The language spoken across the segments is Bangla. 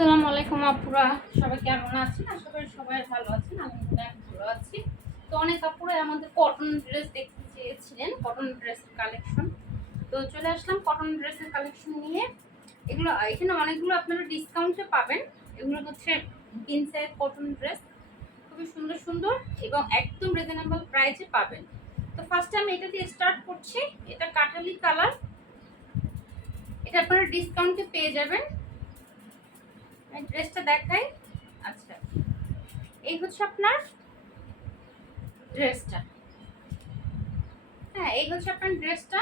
আসসালামু আলাইকুম আপুরা। সবাই কেমন আছেন? আশা করি সবাই ভালো আছেন আমি ভালো আছি। তো অনেক আপুরা আমাদের কটন ড্রেস দেখতে চেয়েছিলেন কটন ড্রেস কালেকশন তো চলে আসলাম কটন ড্রেসের কালেকশন নিয়ে। এগুলো, এখানে অনেকগুলো আপনারা ডিসকাউন্টে পাবেন। এগুলো হচ্ছে তিন সাইজ কটন ড্রেস খুবই সুন্দর সুন্দর এবং একদম রিজনেবল প্রাইসে পাবেন। তো ফার্স্টে আমি এটা দিয়ে স্টার্ট করছি। এটা কাঠালি কালার এটা আপনারা ডিসকাউন্টে পেয়ে যাবেন। ড্রেসটা দেখাই। আচ্ছা। এই হচ্ছে আপনার ড্রেসটা হ্যাঁ এই হচ্ছে আপনার ড্রেসটা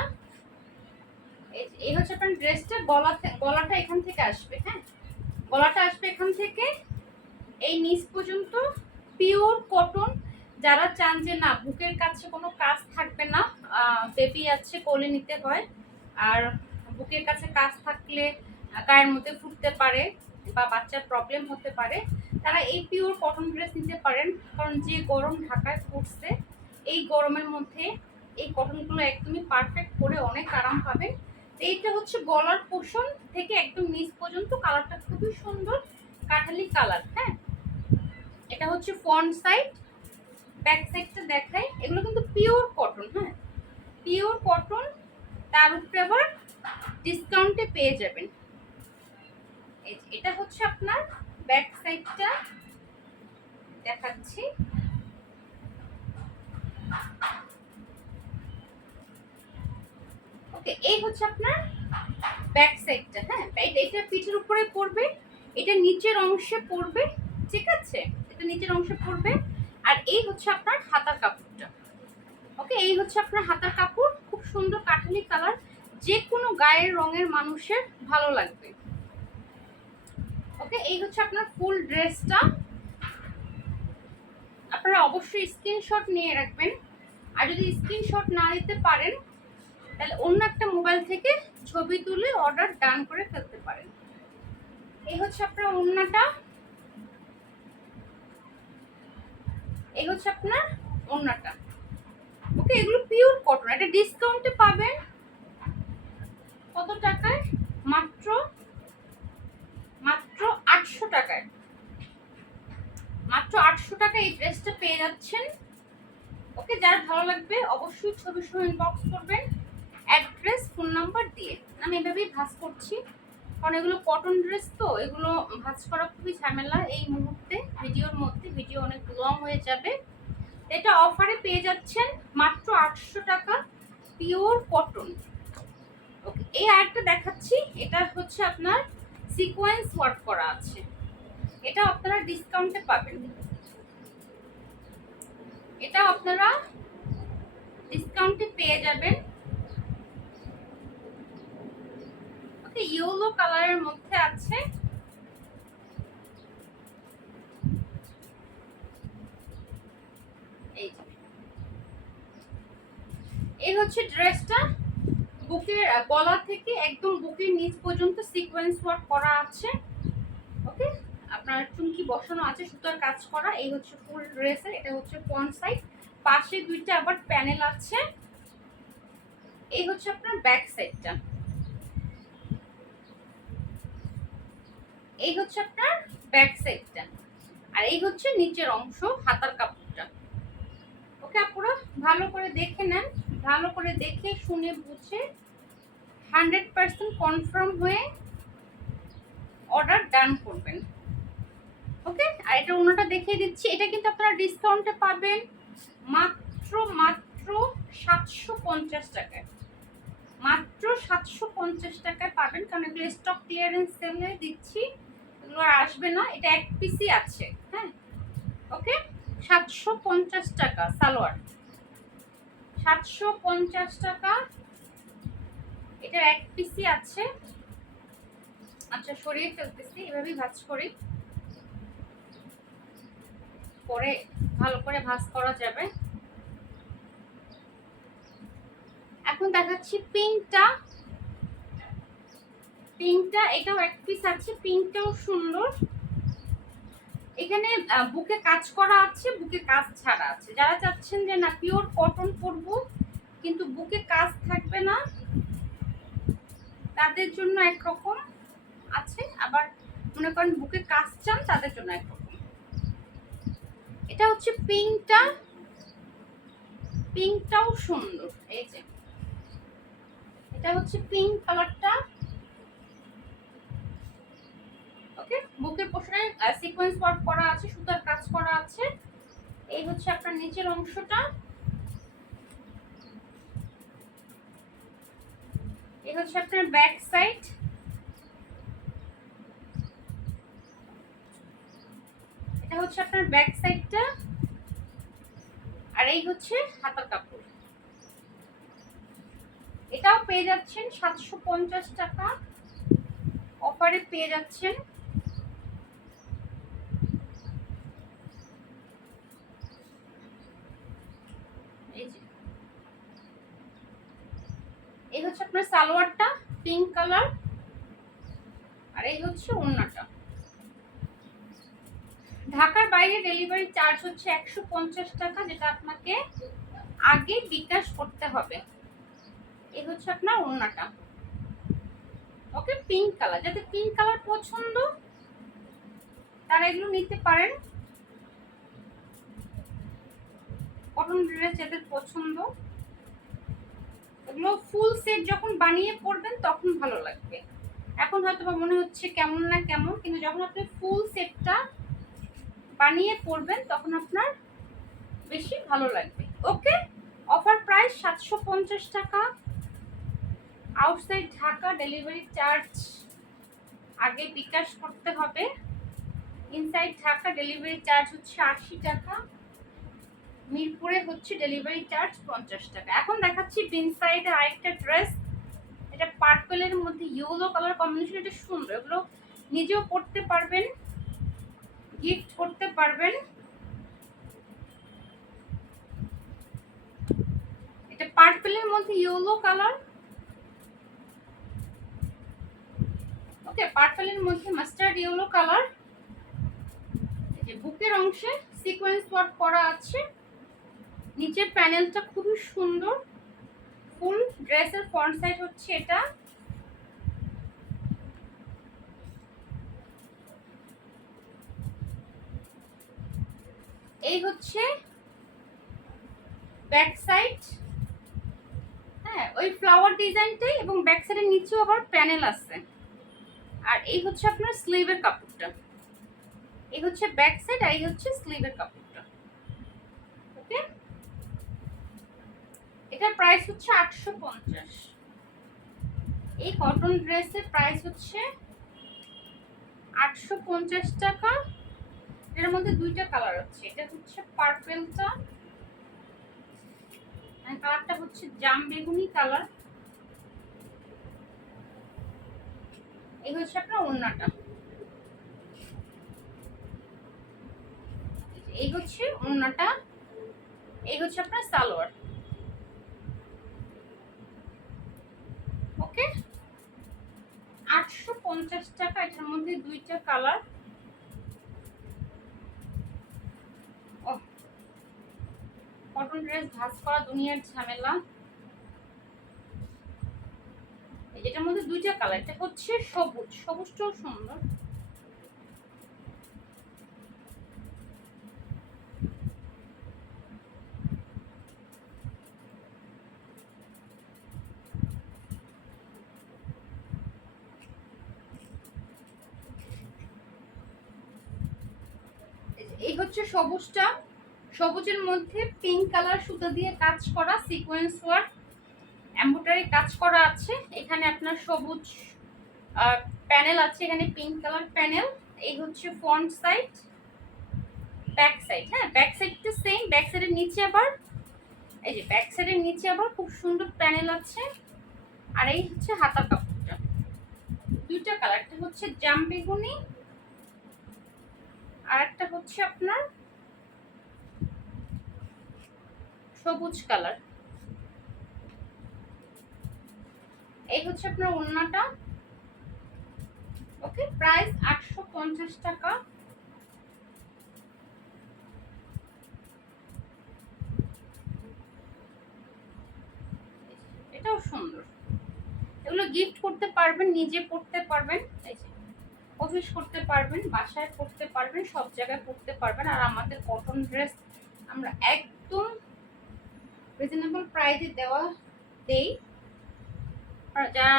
এই- হচ্ছে আপনার ড্রেসটা গলা গলাটা এখান থেকে আসবে হ্যাঁ? গলাটা আসবে এখান থেকে। এই নিচ পর্যন্ত পিওর কটন যারা চান যে না, বুকের কাছে কোনো কাজ থাকবে না বেবি আছে, কোলে নিতে হয়। আর বুকের কাছে কাজ থাকলে, গায়ের মধ্যে ফুটতে পারে। বা বাচ্চার প্রবলেম হতে পারে, তারা এই পিওর কটন ড্রেস নিতে পারেন, কারণ যে গরম ঢাকায় পড়ছে, এই গরমের মধ্যে এই কটনগুলো একদমই পারফেক্ট করে অনেক আরাম পাবেন। এইটা হচ্ছে গলার পোষণ থেকে একদম নিচ পর্যন্ত, কালারটা খুবই সুন্দর, কাঠালি কালার হ্যাঁ? এটা হচ্ছে ফ্রন্ট সাইড ব্যাক সাইডটা দেখাই, এগুলো কিন্তু পিওর কটন হ্যাঁ? পিওর কটন তার উপরে আবার ডিসকাউন্টে পেয়ে যাবেন। এটা হচ্ছে আপনার ব্যাক সাইডটা দেখাচ্ছি। ওকে এই হচ্ছে আপনার ব্যাক সাইডটা হ্যাঁ? এটা পিঠের উপরে পড়বে, এটা নিচের অংশে পড়বে, ঠিক আছে? এটা নিচের অংশে পড়বে, আর এই হচ্ছে আপনার হাতার কাপড়টা। ওকে এই হচ্ছে আপনার হাতার কাপড়, খুব সুন্দর কাঠালি কালার যে কোনো গায়ের রঙের মানুষের ভালো লাগবে। ওকে, এই হচ্ছে আপনার ফুল ড্রেসটা। আপনারা অবশ্যই স্ক্রিনশট নিয়ে রাখবেন। আর যদি স্ক্রিনশট না দিতে পারেন, তাহলে অন্য একটা মোবাইল থেকে ছবি তুলে অর্ডার ডান করে ফেলতে পারেন। এই হচ্ছে আপনার ওড়নাটা। এই হচ্ছে আপনার ওড়নাটা। ওকে, এগুলো পিওর কটন এটা ডিসকাউন্টে পাবেন। কত টাকায়? মাত্র মাত্র আটশো টাকায়। মাত্র আটশো টাকায় এই ড্রেসটা পেয়ে যাচ্ছেন। ওকে, যার ভালো লাগবে অবশ্যই ছবি সহ ইনবক্স করবেন। অ্যাড্রেস ফোন নাম্বার দিয়ে। আমি এভাবেই ভাজ করছি। কারণ এগুলো কটন ড্রেস তো, এগুলো ভাজ করা খুবই ঝামেলা। এই মুহূর্তে, ভিডিওর মধ্যে, ভিডিও অনেক লং হয়ে যাবে। এটা অফারে পেয়ে যাচ্ছেন মাত্র আটশো টাকা পিওর কটন ওকে এই আরেকটা দেখাচ্ছি। এটা হচ্ছে আপনার সিকোয়েন্স ওয়ার্ক করা আছে। এটা আপনারা ডিসকাউন্টে পাবেন। এটা আপনারা ডিসকাউন্টে পেয়ে যাবেন। ওকে ইয়েলো কালারের মধ্যে আছে। এই এই হচ্ছে ড্রেসটা বুকের গলা থেকে একদম বুকের নিচ পর্যন্ত সিকোয়েন্স ওয়ার্ক করা আছে। ওকে আপনার চুমকি বসানো আছে, সুতার কাজ করা, এই হচ্ছে ফুল ড্রেসের এটা হচ্ছে ফ্রন্ট সাইড পাশে দুইটা আবার প্যানেল আছে। এই হচ্ছে আপনার ব্যাক সাইডটা এই হচ্ছে আপনার ব্যাক সাইডটা আর এই হচ্ছে নিচের অংশ, হাতার কাপড়টা। ওকে আপুরা ভালো করে দেখে নেন। ভালো করে দেখে, শুনে, বুঝে হান্ড্রেড পার্সেন্ট কনফার্ম হয়ে অর্ডার ডান করবেন। ওকে আর এটা অন্যটা দেখিয়ে দিচ্ছি। এটা কিন্তু আপনারা ডিসকাউন্টে পাবেন মাত্র মাত্র সাতশো পঞ্চাশ টাকায়। মাত্র সাতশো পঞ্চাশ টাকায় পাবেন। কারণ এগুলো স্টক ক্লিয়ারেন্স সেলে দিচ্ছি। এগুলো আর আসবে না। এটা এক পিসই আছে। হ্যাঁ? ওকে সাতশো পঞ্চাশ টাকা, সালোয়ার। সাতশো পঞ্চাশ টাকা। এটার এক পিসই আছে। আচ্ছা সরিয়ে ফেলতেছি, এভাবেই ভাজ করি। পরে ভালো করে ভাজ করা যাবে। এখন দেখাচ্ছি পিঙ্কটা পিঙ্কটা এটাও এক পিস আছে পিঙ্কটাও সুন্দর। এখানে বুকে কাজ করা আছে, বুকে কাজ ছাড়া আছে। যারা চাচ্ছেন যে না পিওর কটন পরবো, কিন্তু বুকে কাজ থাকবে না, তাদের জন্য একরকম আছে। আবার মনে করেন বুকে কাজ চান, তাদের জন্য একরকম। এটা হচ্ছে পিঙ্কটা পিঙ্কটাও সুন্দর, এই যে। এটা হচ্ছে পিঙ্ক কালারটা ওকে বুকের পোষণে সিকোয়েন্স ওয়ার্ক করা আছে, সুতার কাজ করা আছে। এই হচ্ছে আপনার নিচের অংশটা। এই হচ্ছে আপনার ব্যাক সাইড এটা হচ্ছে আপনার ব্যাক সাইডটা আর এই হচ্ছে হাতার কাপড়। এটাও পেয়ে যাচ্ছেন সাতশো পঞ্চাশ টাকা। অফারে পেয়ে যাচ্ছেন এই যে এই হচ্ছে আপনার সালোয়ারটা পিঙ্ক কালার আর এই হচ্ছে ওড়নাটা। ঢাকার বাইরে ডেলিভারি চার্জ হচ্ছে একশো পঞ্চাশ টাকা, যেটা আপনাকে আগে বিকাশ করতে হবে। এই হচ্ছে আপনার ওড়নাটা। ওকে পিঙ্ক কালার যাতে পিঙ্ক কালার পছন্দ, তারা এগুলো নিতে পারেন। কটন ড্রেস যাদের পছন্দ। এগুলো ফুল সেট যখন বানিয়ে পড়বেন তখন ভালো লাগবে। এখন হয়তো বা মনে হচ্ছে কেমন না কেমন, কিন্তু যখন আপনি ফুল সেটটা বানিয়ে পড়বেন তখন আপনার বেশি ভালো লাগবে। ওকে? অফার প্রাইস সাতশো পঞ্চাশ টাকা। আউটসাইড ঢাকা ডেলিভারি চার্জ আগে বিকাশ করতে হবে। ইনসাইড ঢাকা ডেলিভারি চার্জ হচ্ছে আশি টাকা। মিরপুরে হচ্ছে ডেলিভারি চার্জ পঞ্চাশ টাকা। এখন দেখাচ্ছি বিন সাইডে আরেকটা ড্রেস এটা পার্পেলের মধ্যে ইয়েলো কালার কম্বিনেশন এটা সুন্দর। এগুলো নিজেও পড়তে পারবেন গিফট করতে পারবেন। এটা পার্পেলের মধ্যে ইয়েলো কালার ওকে পার্পেলের মধ্যে মাস্টার্ড ইয়েলো কালার বুকের অংশে সিকোয়েন্স ওয়ার্ক করা আছে। নিচের প্যানেলটা খুবই সুন্দর। ফুল ড্রেসের ফ্রন্ট সাইড হচ্ছে এটা। এই হচ্ছে ব্যাক সাইড। হ্যাঁ ওই ফ্লাওয়ার ডিজাইনটাই এবং ব্যাক সাইডের নিচেও আবার প্যানেল আছে। আর এই হচ্ছে আপনার স্লিভের কাপড়টা। এই হচ্ছে ব্যাক সাইড আর এই হচ্ছে স্লিভের কাপড়টা। ওকে? এটার প্রাইস হচ্ছে আটশো পঞ্চাশ। এই কটন ড্রেসের প্রাইস হচ্ছে আটশো পঞ্চাশ টাকা। এর মধ্যে দুইটা কালার আছে এটা হচ্ছে পার্পেলটা কালারটা হচ্ছে জাম বেগুনি কালার এই হচ্ছে আপনার ওড়নাটা। এই হচ্ছে ওড়নাটা। এই হচ্ছে আপনার সালোয়ার। ওকে? আটশো পঞ্চাশ টাকা, এটার মধ্যে দুইটা কালার। কটন ড্রেস ভাজ করা, দুনিয়ার ঝামেলা। এটার মধ্যে দুইটা কালার, এটা হচ্ছে সবুজ, সবুজটাও সুন্দর এই হচ্ছে সবুজটা। সবুজের মধ্যে পিঙ্ক কালার সুতো দিয়ে কাজ করা সিকোয়েন্স ওয়ার্ক এম্ব্রয়ডারি কাজ করা আছে। এখানে আপনার সবুজ প্যানেল আছে, এখানে পিঙ্ক কালার প্যানেল এই হচ্ছে ফ্রন্ট সাইড ব্যাক সাইড হ্যাঁ ব্যাক সাইডটা সেম ব্যাক সাইডের নিচে আবার, এই যে ব্যাক সাইডের নিচে আবার খুব সুন্দর প্যানেল আছে। আর এই হচ্ছে হাতা কাপড়টা। দুইটা কালারটা হচ্ছে জাম বেগুনি আর একটা হচ্ছে আপনার সবুজ কালার। এই হচ্ছে আপনার ওড়নাটা। ওকে, প্রাইস আটশো পঞ্চাশ টাকা। এটাও সুন্দর। এগুলো গিফট করতে পারবেন, নিজে পড়তে পারবেন। এই যে অফিস করতে পারবেন, বাসায় পড়তে পারবেন, সব জায়গায় পড়তে পারবেন। আর আমাদের কটন ড্রেস আমরা একদম রিজনেবল প্রাইসে দেওয়া দেই। যারা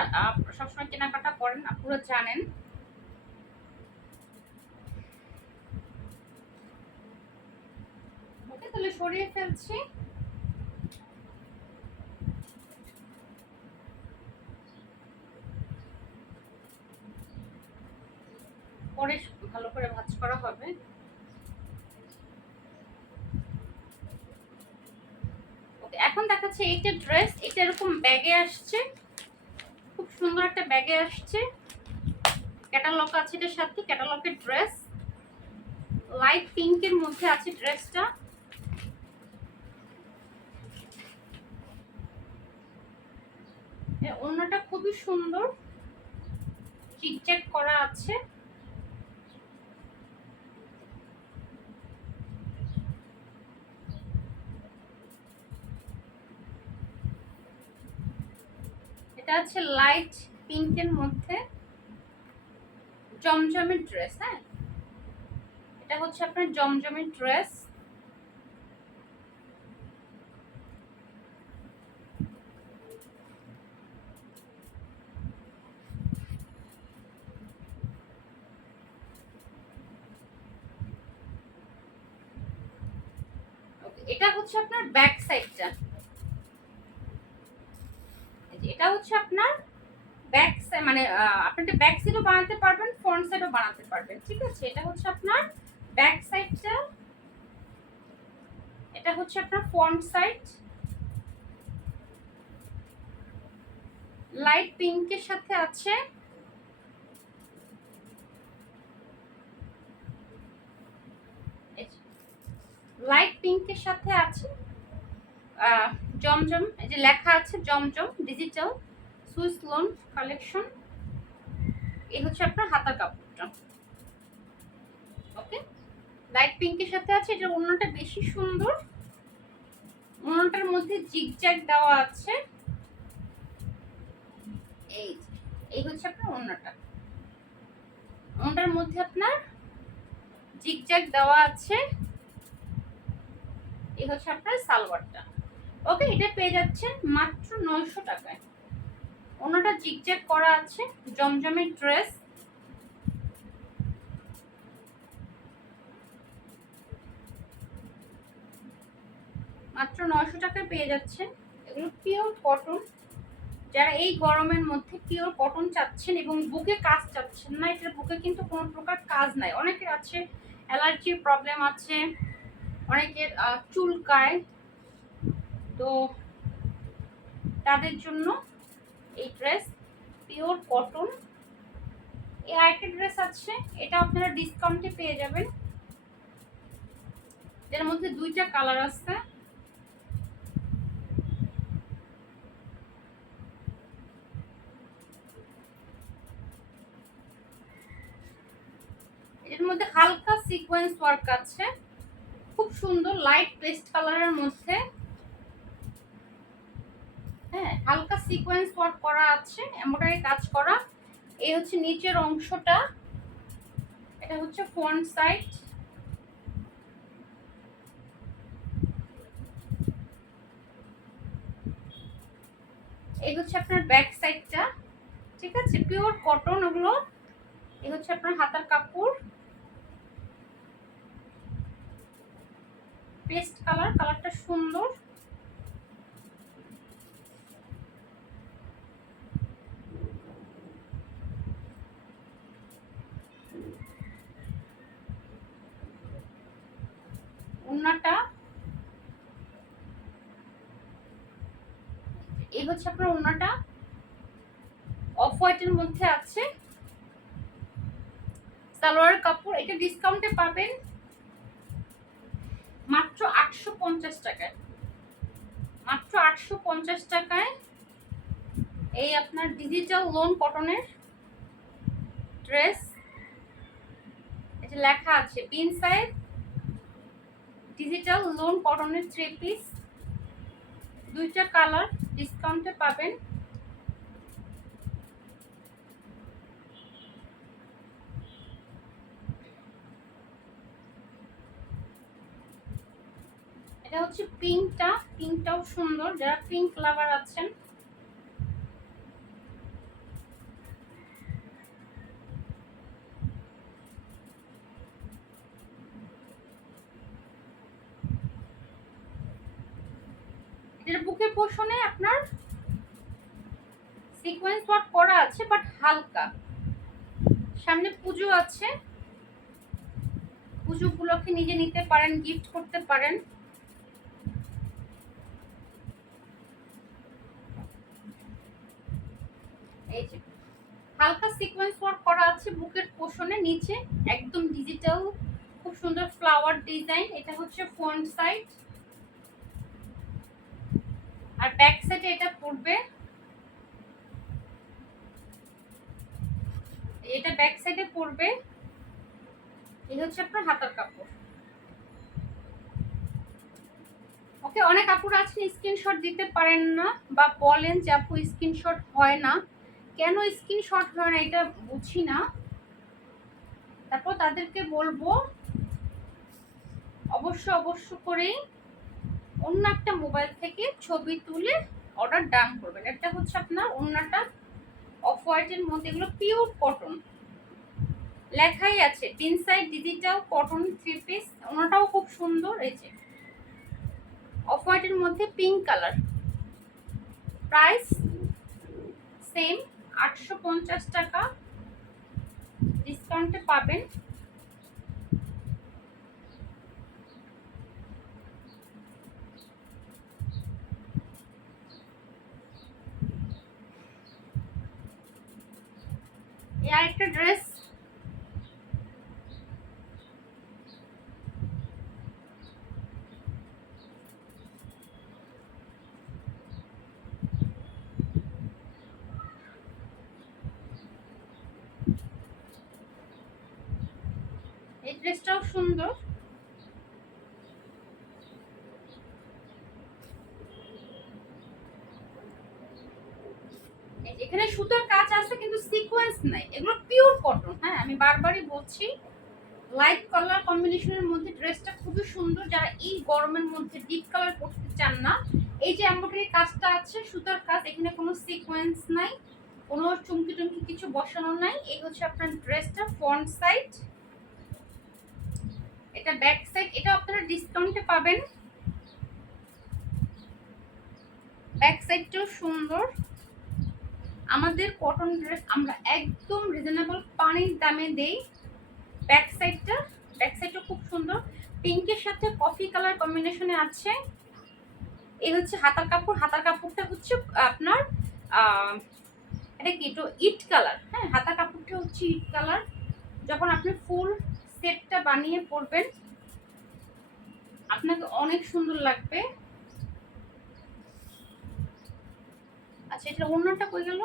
সবসময় কেনাকাটা করেন, আপনারা জানেন। তাহলে সরিয়ে ফেলছি। পরে ভালো করে ভাজ করা হবে। এখন দেখাচ্ছে এইটা ড্রেস, এটা এরকম ব্যাগে আসছে। খুব সুন্দর একটা ব্যাগে আসছে। ক্যাটালগ আছে এটার সাথে, ক্যাটালগের ড্রেস। লাইট পিঙ্কের মধ্যে আছে ড্রেসটা। অন্যটা খুবই সুন্দর। চিকচাক করা আছে। এটা আছে লাইট পিঙ্কের মধ্যে। জমজমের ড্রেস হ্যাঁ? এটা হচ্ছে আপনার জমজমের ড্রেস এটা হচ্ছে আপনার ব্যাক সাইডটা এটা হচ্ছে আপনার ব্যাক মানে আপনি একটা ব্যাক সাইডও বানাতে পারবেন ফ্রন্ট সাইডও বানাতে পারবেন, ঠিক আছে? এটা হচ্ছে আপনার ব্যাক সাইডটা এটা হচ্ছে আপনার ফ্রন্ট সাইড লাইট পিঙ্কের সাথে আছে। লাইট পিঙ্কের সাথে আছে জমজম, এই যে লেখা আছে Zamzam digital swiss lawn collection এই হচ্ছে আপনার হাতার কাপড়টা। ওকে লাইট পিঙ্কের সাথে আছে, এটা অন্যটা বেশি সুন্দর। অন্যটার মধ্যে জিগজ্যাগ দেওয়া আছে। এই এই হচ্ছে আপনার অন্যটা অন্যটার মধ্যে আপনার জিগজ্যাগ দেওয়া আছে। এই হচ্ছে আপনার সালোয়ারটা। ওকে, এটা পেয়ে যাচ্ছেন মাত্র নয়শো টাকায়। অন্যটা জিগজ্যাগ করা আছে, জমজমের ড্রেস। মাত্র নয়শো টাকায় পেয়ে যাচ্ছেন। এগুলো পিওর কটন। যারা এই গরমের মধ্যে পিওর কটন চাচ্ছেন এবং বুকে কাজ চাচ্ছেন না, এটার বুকে কিন্তু কোনো প্রকার কাজ নাই। অনেকের আছে অ্যালার্জির প্রবলেম আছে, অনেকের চুলকায়। তো তাদের জন্য এই ড্রেস পিওর কটন এই আরেকটা ড্রেস আছে, এটা আপনারা ডিসকাউন্টে পেয়ে যাবেন। যার মধ্যে দুইটা কালার আছে। এর মধ্যে হালকা সিকোয়েন্স ওয়ার্ক আছে। খুব সুন্দর লাইট পেস্ট কালারের মধ্যে। হালকা সিকোয়েন্স ওয়ার্ক করা আছে এমব্রয়ডারি কাজ করা। এই হচ্ছে নিচের অংশটা। এটা হচ্ছে ফ্রন্ট সাইড এই হচ্ছে আপনার ব্যাক সাইডটা ঠিক আছে? পিওর কটন ওগুলো, এই হচ্ছে আপনার হাতার কাপড়। পেস্ট কালার কালারটা সুন্দর ওন্নাটা এই হচ্ছে আপনার ওন্নাটা অফ হোয়াইটের মধ্যে আছে। সালোয়ার কাপড়, এটা ডিসকাউন্টে পাবেন মাত্র আটশো পঞ্চাশ টাকায়। মাত্র আটশো পঞ্চাশ টাকায় এই আপনার ডিজিটাল লোন কটনের ড্রেস এটা লেখা আছে পিন সাইজ ডিজিটাল লোন কটনের থ্রি পিস দুইটা কালার ডিসকাউন্টে পাবেন। এটা হচ্ছে পিঙ্কটা পিঙ্কটাও সুন্দর। যারা পিঙ্ক লাভার আছেন বুকের পোষণে আপনার সিকোয়েন্স ওয়ার্ক করা আছে বাট হালকা। সামনে পুজো আছে। পুজো উপলক্ষে নিজে নিতে পারেন গিফট করতে পারেন। এই যে, হালকা সিকোয়েন্স ওয়ার্ক করা আছে বুকের পোষণে নিচে, একদম ডিজিটাল খুব সুন্দর ফ্লাওয়ার ডিজাইন এটা হচ্ছে ফ্রন্ট সাইড আর ব্যাক সাইডে এটা পড়বে। এটা ব্যাক সাইডে পড়বে। এই হচ্ছে আপনার হাতার কাপড়। ওকে অনেক আছেন স্ক্রিনশট দিতে পারেন না বা বলেন যে আপু স্ক্রিনশট হয় না। কেন স্ক্রিনশট হয় না এটা বুঝি না। তারপর তাদেরকে বলব, অবশ্য অবশ্য করেই অন্য একটা মোবাইল থেকে ছবি তুলে অর্ডার ডান করবেন। একটা হচ্ছে আপনার অন্যটা অফ হোয়াইটের মধ্যে, এগুলো পিওর কটন লেখাই আছে inside digital cotton three piece ওনাটাও খুব সুন্দর, এই যে। অফ হোয়াইটের মধ্যে পিঙ্ক কালার প্রাইস সেম আটশো পঞ্চাশ টাকা। ডিসকাউন্টে পাবেন। এই আরেকটা ড্রেস এই ড্রেসটাও সুন্দর এই যে এখানে সুতোর কাজ আছে কিন্তু সিকোয়েন্স নাই এগুলো পিওর কটন হ্যাঁ আমি বারবারই বলছি লাইট কালার কম্বিনেশনের মধ্যে ড্রেসটা খুবই সুন্দর। যারা এই গরমের মধ্যে ডিপ কালার করতে চান না, এই যে এমব্রয়ডারি কাজটা আছে, সুতার কাজ, এখানে কোনো সিকোয়েন্স নাই, কোনো চুমকি টুমকি কিছু বসানো নাই। এই হচ্ছে আপনার ড্রেসটা ফ্রন্ট সাইড এটা ব্যাক সাইড এটা আপনারা ডিসকাউন্টে পাবেন। ব্যাক সাইডটাও সুন্দর। আমাদের কটন ড্রেস আমরা একদম রিজনেবল পানির দামে দেই। ব্যাক সাইডটা ব্যাক সাইডটা খুব সুন্দর। পিঙ্কের সাথে কফি কালার কম্বিনেশনে আছে। এই হচ্ছে হাতার কাপড়। হাতার কাপড়টা হচ্ছে আপনার এটা কি? একটু ইট কালার হ্যাঁ হাতার কাপড়টা হচ্ছে ইট কালার যখন আপনি ফুল সেটটা বানিয়ে পরবেন, আপনাকে অনেক সুন্দর লাগবে। আচ্ছা এটা অন্যটা কই গেল?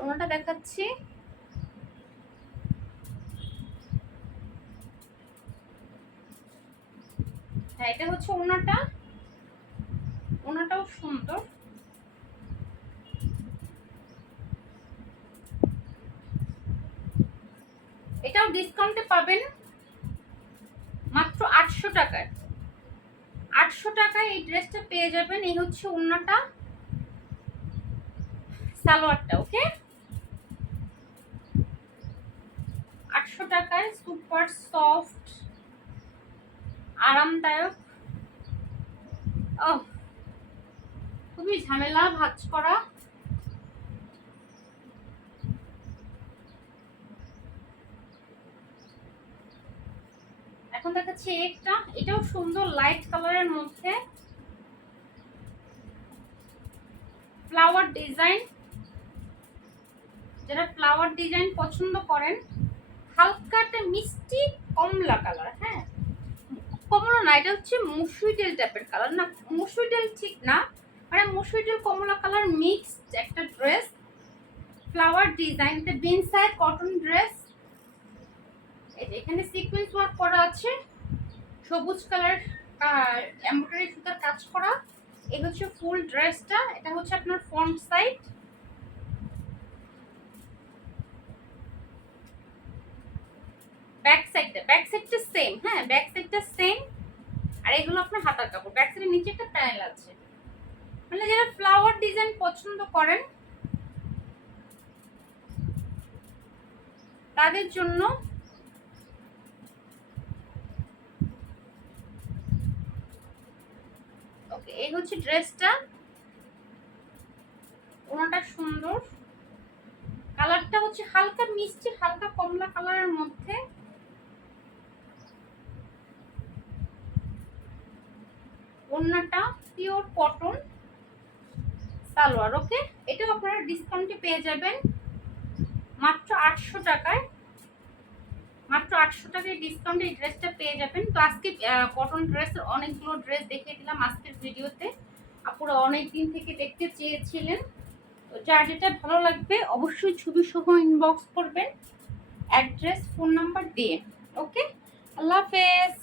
অন্যটা দেখাচ্ছি। হ্যাঁ এটা হচ্ছে ওনাটা। ওনাটাও সুন্দর। এটাও ডিসকাউন্টে পাবেন মাত্র আটশো টাকায়। আটশো টাকায় এই ড্রেসটা পেয়ে যাবেন। এই হচ্ছে ওনাটা সালোয়ারটা, ওকে? টাকায় সুপার সফট, আরামদায়ক। খুবই ঝামেলা, ভাজ করা। এখন দেখাচ্ছি একটা, এটাও সুন্দর লাইট কালারের মধ্যে। ফ্লাওয়ার ডিজাইন যারা ফ্লাওয়ার ডিজাইন পছন্দ করেন হালকা একটা মিষ্টি কমলা কালার হ্যাঁ? কমলা না, এটা হচ্ছে মুসুইটেল টাইপের কালার না মুসুইটেল ঠিক না মানে মুসুইটেল কমলা কালার মিক্সড একটা ড্রেস ফ্লাওয়ার ডিজাইন এটা বিনসাইড কটন ড্রেস এই এখানে সিকোয়েন্স ওয়ার্ক করা আছে, সবুজ কালার এমব্রয়ডারি সুতার কাজ করা, এই হচ্ছে ফুল ড্রেসটা এটা হচ্ছে আপনার ফ্রন্ট সাইড ব্যাক সাইডটা ব্যাক সাইডটা সেম হ্যাঁ ব্যাক সাইডটা সেম আর এগুলো আপনার হাতার কাপড় ব্যাক সাইডের নিচে একটা প্যানেল আছে। মানে যারা ফ্লাওয়ার ডিজাইন পছন্দ করেন, তাদের জন্য ওকে এই হচ্ছে ড্রেসটা ওনাটা সুন্দর। কালারটা হচ্ছে হালকা মিষ্টি, হালকা কমলা কালারের মধ্যে। ওড়নাটা পিওর কটন সালোয়ার ওকে এটাও আপনারা ডিসকাউন্টে পেয়ে যাবেন। মাত্র আটশো টাকায়, মাত্র আটশো টাকায় ডিসকাউন্টে এই ড্রেসটা পেয়ে যাবেন। তো আজকে কটন ড্রেসের অনেকগুলো ড্রেস দেখিয়ে দিলাম আজকের ভিডিওতে। আপুরা অনেক দিন থেকে দেখতে চেয়েছিলেন। তো যার যেটা ভালো লাগবে, অবশ্যই ছবি সহ ইনবক্স করবেন। অ্যাড্রেস ফোন নাম্বার দিয়ে ওকে আল্লাহ হাফেজ!